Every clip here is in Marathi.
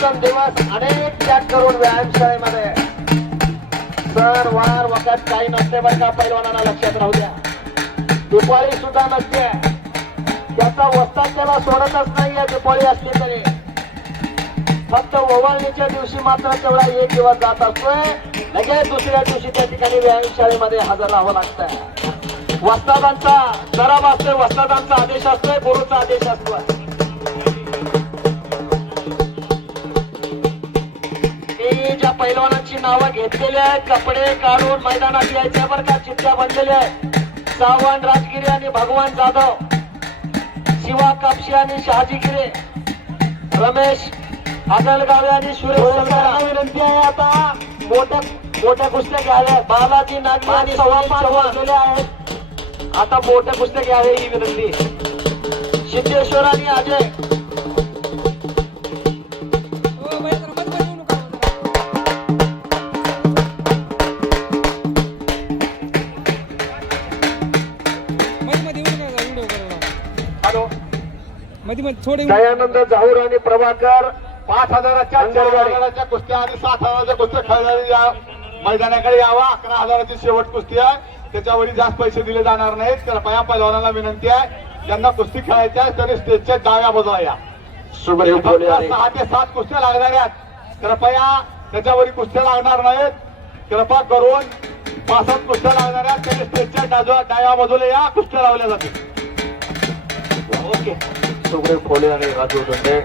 दिवसेंदिवस अनेक त्याग करून व्यायामशाळेमध्ये सर वार वखत काही नसते बरं का पैलवानांना लक्षात राहू द्या. दुपारी सुद्धा नसते. त्याचा वस्ता त्याला सोडतच नाहीये दिपाळी असली तरी. फक्त ओवाळणीच्या दिवशी मात्र तेवढा एक दिवस जात असतोय. लगेच दुसऱ्या दिवशी त्या ठिकाणी व्यायामशाळेमध्ये हजर राहावं लागतंय. वस्तादांचा सराव असतोय वस्तादांचा आदेश असतोय गुरुचा आदेश असतोय. पैलवानांची नावं घेतलेली आहेत. कपडे काढून मैदानात यायच्या बरं का. चिठ्ठ्या बनलेल्या आहेत. सावंत राजगिरी आणि भगवान जाधव शिवा कापशी आणि शहाजी गिरे रमेश आदलगावे आणि सुरेश विनंती आहे आता. मोठ्या मोठ्या कुस्त्या घ्याव्या बालाजी नागरी आणि सव्वा आहेत. आता मोठ्या कुस्त्या घ्याव्या ही विनंती. सिद्धेश्वर आणि अजय. दयानंद जाहूर आणि प्रभाकर पाच हजाराच्या. हजाराच्या कुस्त्या आणि सात हजाराच्या कुस्त्या खेळणारी या मैदानाकडे यावा. अकरा हजाराची शेवट कुस्ती आहे. त्याच्यावरही जास्त पैसे दिले जाणार नाहीत. कृपया पैलवानाला विनंती आहे. ज्यांना कुस्ती खेळायची आहे त्यांनी स्टेजच्या डाव्या बाजूला या. सहा ते सात कुस्त्या लागणार आहेत. कृपया त्याच्यावरही कुस्त्या लागणार नाहीत. कृपा करून पाच सात कुस्त्या लागणार आहेत. त्यांनी स्टेजच्या डाव्या डाव्या बाजूला या. कुस्त्या लावल्या जातील. ओके. सुग्रीव खोले आणि राजू दोंडे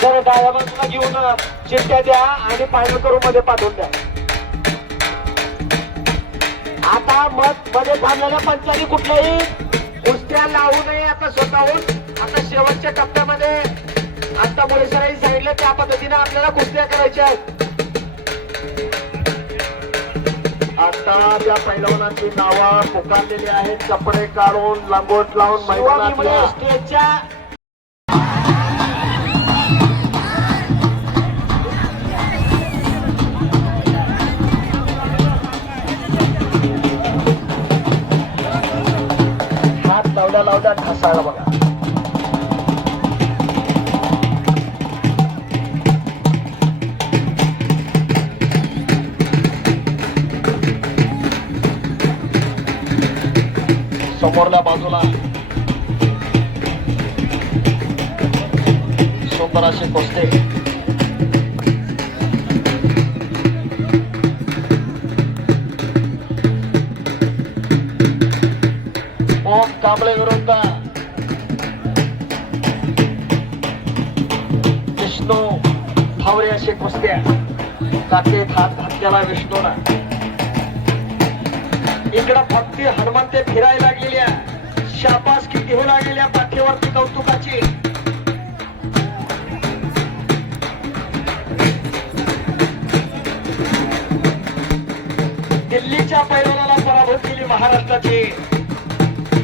सर डाव्या बाजूला घेऊन चिठ्ठ्या द्या आणि फायनल करून मध्ये पाठवून द्या. आता मत मध्ये थांबलेल्या पंचांनी कुठल्याही कुस्त्या लावू नये आता स्वतःहून. आता शेवटच्या टप्प्यामध्ये आता मुळेसरांनी सांगितलं त्या पद्धतीने आपल्याला कुस्त्या करायच्या आहेत. त्या पैलवानांची नावं पुकारलेली आहेत. कपडे काढून लंगोट लावून मैदानातल्या स्टेजच्या हात लावल्या लावल्या ढासाळला बघा. समोरल्या बाजूला सुंदर असे कोस्ते ओम कांबळे विरुद्ध विष्णू ठावरे असे कुस्त्या काकेत हात घातलेला विष्णूला इकडं फक्त हनुमंते फिरायला लागलेल्या शाबास की घेऊ लागलेल्या पाठीवरती कौतुकाची. दिल्लीच्या पैलवानाला पराभूत केली महाराष्ट्राची.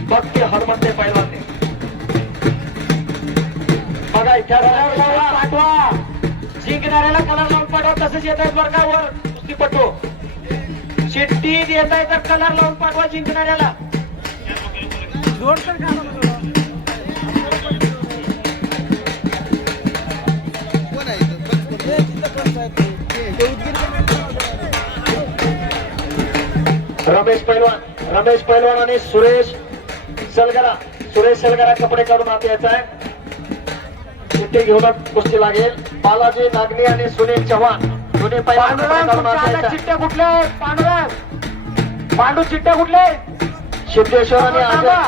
भक्ती हनुमंते पैलवानने. बघा इथे पाठवा. जिंकणाऱ्याला कलर लावून पाठवा तसंच येत आहेत बरं चिठ्ठी देत आहे तर कलर लावून पाठवा जिंकणाऱ्याला. जोड तर रमेश पैलवान रमेश पैलवान आणि सुरेश सलगरा. सुरेश सलगरा कपडे काढून आत यायचा आहे. चिठ्ठी घेऊनच कुस्ती लागेल. बालाजी नागनी आणि सुनील चव्हाण. पैलवान. चिठ्ठ्या कुठल्या पांडुरंग. पांडू कुठल्या आहेत? सिद्धेश्वर आणि अजय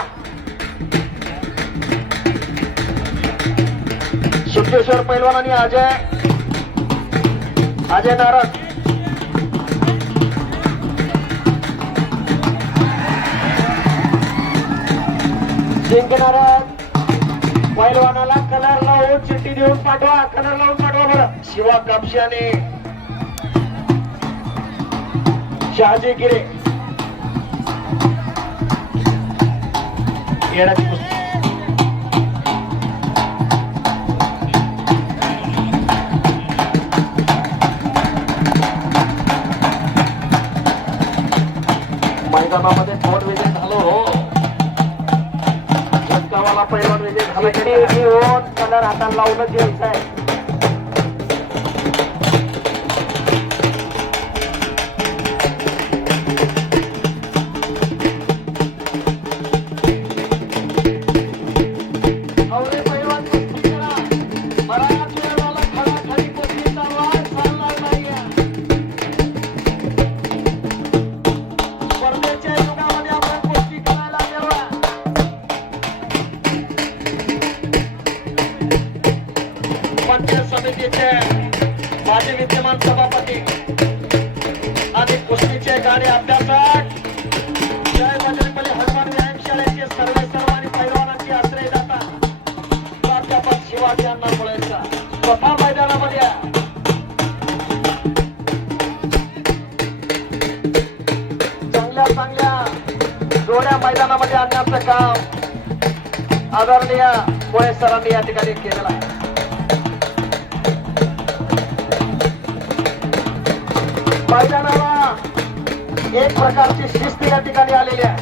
सिद्धेश्वर पैलवान आणि अजय अजय नारद जिंकणाऱ्या पैलवानाला कलर लावून चिठ्ठी देऊन पाठवा कलर लावून पाठवा शिवा कापशी शहाजी गिरे। येण्याची पुस्तक. मैदानामध्ये थोड विजय झालो. हो झटकावाला पैलवान विजय झाला. घेऊन कलर हाताला लावूनच घ्यायचा आहे थोड्या मैदानामध्ये आणण्याचं काम आदरणीय मुळे सरांनी या ठिकाणी केलेलं आहे. मैदानाला एक प्रकारची शिस्त या ठिकाणी आलेली आहे.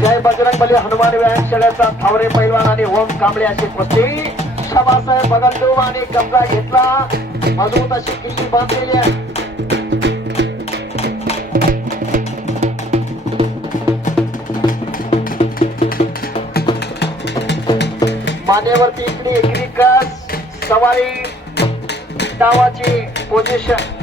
जय बजरंग बली हनुमान व्यायाम शाळेचा थावरे पैलवान आणि ओम कांबळे अशी कुस्ती. शबासाहेब बगलडू आणि कब्जा घेतला. मजबूत अशी किल्ली बांधलेली आहे मानेवरती इकडे एग्री सवारी डावाची पोझिशन